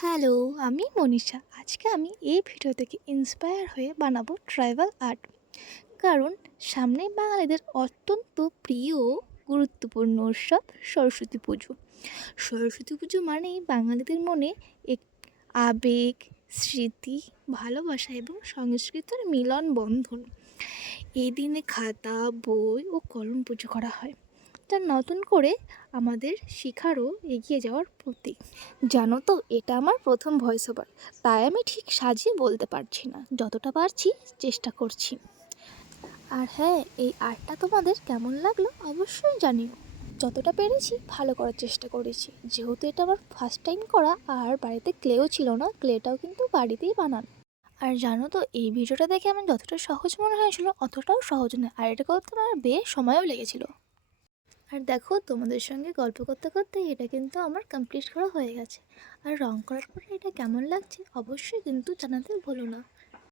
Hello, আমি মনীষা। আজকে আমি এই ভিডিও থেকে ইন্সপায়ার হয়ে বানাবো ট্রাইবাল আর্ট। কারণ সামনেই বাঙালিদের অত্যন্ত প্রিয় গুরুত্বপূর্ণ উৎসব সরস্বতী পুজো। সরস্বতী পুজো মানেই বাঙালিদের মনে এক আবেগ, স্মৃতি, ভালোবাসা এবং সংস্কৃতির মিলন বন্ধন। এই দিনে খাতা, বই ও কলম পুজো করা হয়, যা নতুন করে আমাদের শেখারও এগিয়ে যাওয়ার প্রতীক। জানো তো, এটা আমার প্রথম ভয়েস ওভার, তাই আমি ঠিক সাজিয়ে বলতে পারছি না। যতটা পারছি চেষ্টা করছি। আর হ্যাঁ, এই আর্টটা তোমাদের কেমন লাগলো অবশ্যই জানিও। যতটা পেরেছি ভালো করার চেষ্টা করেছি, যেহেতু এটা আমার ফার্স্ট টাইম করা আর বাড়িতে ক্লেও ছিল না, ক্লেটাও কিন্তু বাড়িতেই বানানো। আর জানো তো, এই ভিডিওটা দেখে আমার যতটা সহজ মনে হয়েছিল অতটাও সহজ নয়, আর এটা করতে আমার বেশ সময়ও লেগেছিল। আর দেখো, তোমাদের সঙ্গে গল্প করতে করতে এটা কিন্তু আমার কমপ্লিট করা হয়ে গেছে। আর রং করার পরে এটা কেমন লাগছে অবশ্যই কিন্তু জানাতে ভুলো না।